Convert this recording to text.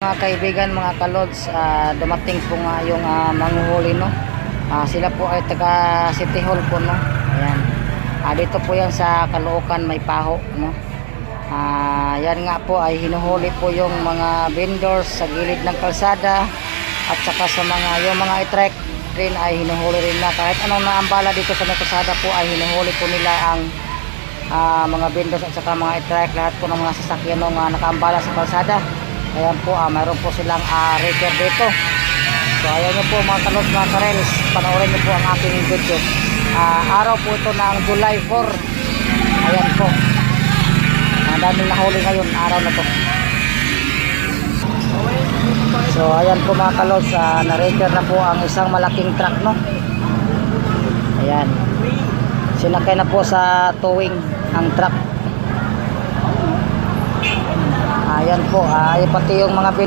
Mga kaibigan, mga kalods, dumating po nga yung manghuhuli, no. Sila po ay taga City Hall po, no. Ayan. Dito po yan sa Caloocan, may paho, no. Yan nga po ay hinuhuli po yung mga vendors sa gilid ng kalsada at saka sa mga yung mga i-trek rin ay hinuhuli rin na kahit anong naambala dito sa may kalsada po ay hinuhuli po nila ang mga vendors at saka mga i-trek, lahat po ng mga sasakyan ng nakaambala sa kalsada. Ayan po, mayroon po silang record dito. So ayan nyo po mga kalods, mga karels, panoorin nyo po ang aking video. Araw po ito ng July 4. Ayan po, ang daming nahuli ngayon, araw na to. So ayan po mga kalods, na-record na po ang isang malaking truck, no. Ayan, sinakay na po sa towing ang truck. Ayan po, pati yung mga